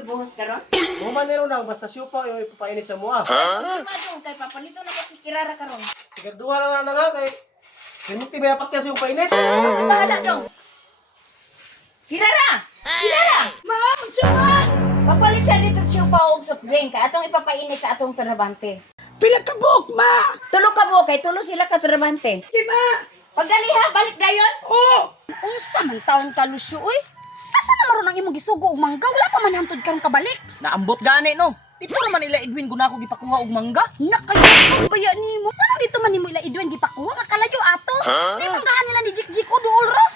yung buhos karon? Manero na, basta siupa yung ipapainit sa mua. Ano kay papalito na ko si Kirara karon. Sigurduha lang na nga kay Piniti may apat kasi yung painit. Bahala dong. Kirara! Kirara! Ma'am, suman! Papalit siya dito siya paog sa drink. Atong ipapainit sa atong trabante. Pila ka buhok, ma! Tulo ka buo kay tulo sila ka trabante. Di ma! Pagdali ha, balik dayon. Oo! Unsa man taon ka, Lucio, uy? Asa na maron ang imong gisugo og mangga? Wala pa man hantod karon kabalik. Naambot gani no. Dito naman ila Edwin guna ako gipakuha og mangga. Nakayapang baya nimo. Ano dito man nimo ila Edwin gipakuha nga kalayo ato? Di manggahan nila ni Jik-Jik o duol ro.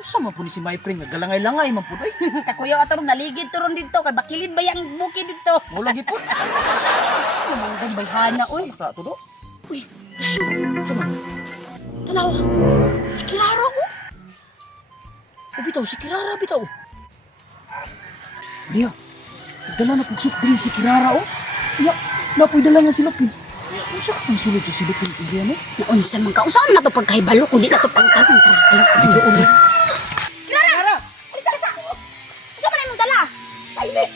Unsa man po ni si Maypring naggalangay-langay man pud oy. Kakuyaw ato ron naligid turon dito kay bakilid ba yang bukid dito. Wala gipon. As naman bayhana uy. Ta tudo. Uy, Lucio. Tanaw. Si Kirara ko. Bitaw si Kirara bitaw. Dia. Dala na pugsuk diri si Kirara oh. Ya, napoy dala nga si Lupin. Unsa ka pang sulod si Lupin Dia no? Unsa man ka? Unsa man na to pagkahibalo kundi na to pangtanong. Kirara! Unsa man imong dala? Kainit!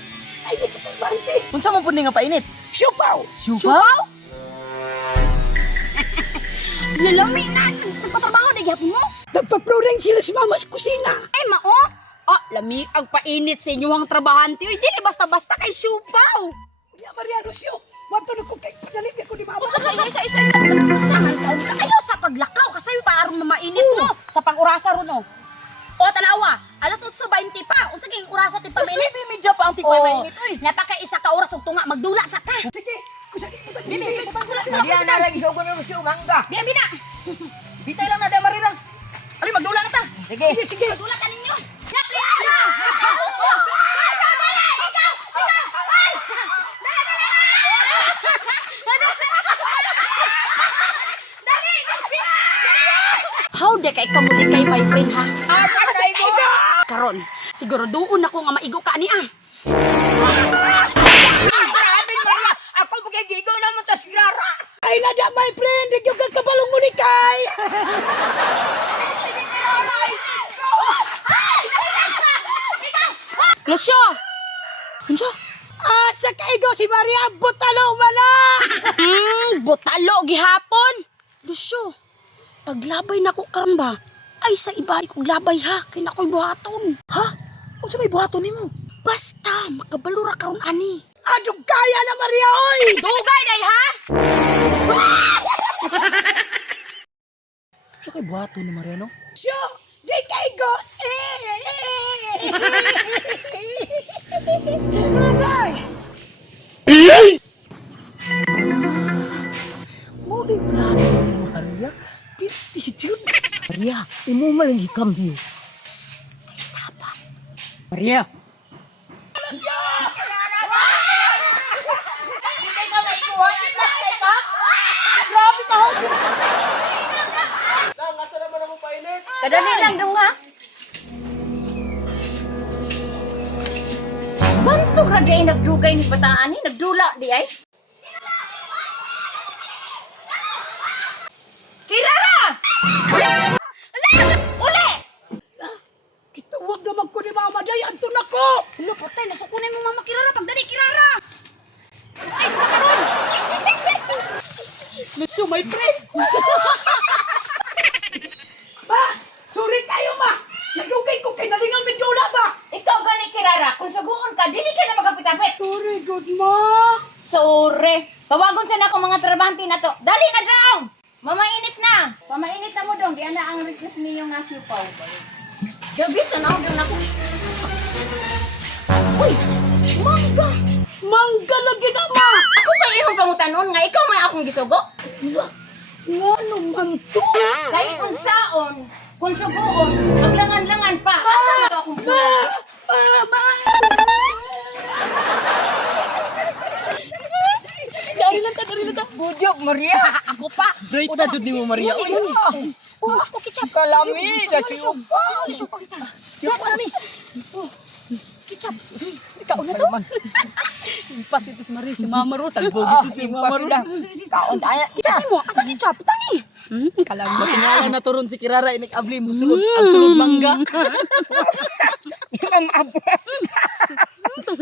Kainit sa turbante! Unsa man pud ni nga painit? Siupaw! Siupaw? Nilami na. Nagpatrabaho na gyapon mo. Nagpa-flooring sila sa mama sa kusina! Ay, mao? Ah, lami ang painit sa inyong trabahante. Uy, dili basta-basta kay Siupaw. Kuya Maria Lucio! Wato na ko kay padalip ko ni mama! Unsa ka isa. Unsa man taon ka? Ayaw sa paglakaw kasi pa aron mamainit no. Sa pag-urasa ron no. O tanawa, alas 8:20 pa. Unsa kay urasa ti Mas pamainit? libi medya pa ang tipay mainit oy. Napaka isa ka oras ug tunga magdula sa ta. Sige! Kusa di ba? Dili, Maria na lagi sugo mo si mangga. Biya bina. Bitay lang na da Marira. Ali magdula na ta. Sige. Sige! Magdula ka ninyo. Gabriela! How de kay kamuli kay my friend ha? Karon, siguro doon ako nga maigo ka ni ah. Grabe Maria, ako pagigigo na mo tas Kirara. Ay nada my friend! Di yung kabalong mo ni Kay! Lucio! Unsa? Asa kaigo si Maria! Butalo mala! Botalo gihapon. Lucio, paglabay nako karon ba? Ay sa iba ko glabay ha, kay nakoy buhaton. Ha? Unsa may buhaton nimo? Basta makabalura karon ani. Adong kaya na Maria oy! Dugay day ha? Unsa kay buhaton ni Mariano? Syo! Di kaigo! Mo di plano ni Maria. Ti jud. Maria, imo malang hikambyo. Isapa. Maria. Nang asa naman ang painit? Kadali lang dong ha. Banto ka di nagdugay ni bataan ni nagdula di ay. Kirara! Uli! Kituwag naman ko ni mama day! Anto na ko! Hello, patay nasukunin mo mama Kirara pagdali Kirara. Ay, karon. Lucio, my friend. Ma! Sorry kayo ma! Nagdugay ko kay nalingang medula ba? Ikaw gani Kirara, kung suguon ka, dili ka na magapit-apit. Sorry good ma! Sorry. Tawagon sa na ako mga trabante na to. Dali na daw! Mamainit na! Pamainit na mo dong. Di ana ang request ninyo nga sipaw. Gabi, tanaw doon ako. Uy! Mangga! Mangga lagi na ma! Ako ba iyong pangutanon nga ikaw may akong gisugo? Nga naman to! Kay unsaon, kung sugoon, maglangan-langan pa. Asa na ba akong buhay? Dari lang ta. Budyog Maria. Ako pa. Great na jud nimo Maria. Oh, okay, chap. Kalami da siyo. Lucio, pakisa. Yan na ni. Oh, ketchup. Ikaw na to. Impas ito si Maria si Mama Ro. Talbog ito si Mama Ro. Kaon daya. Ketchup mo. Asa ketchup? Tani. Kalami. Matingala na turon si Kirara inik abli mo sulod. Ang sulod mangga. Ito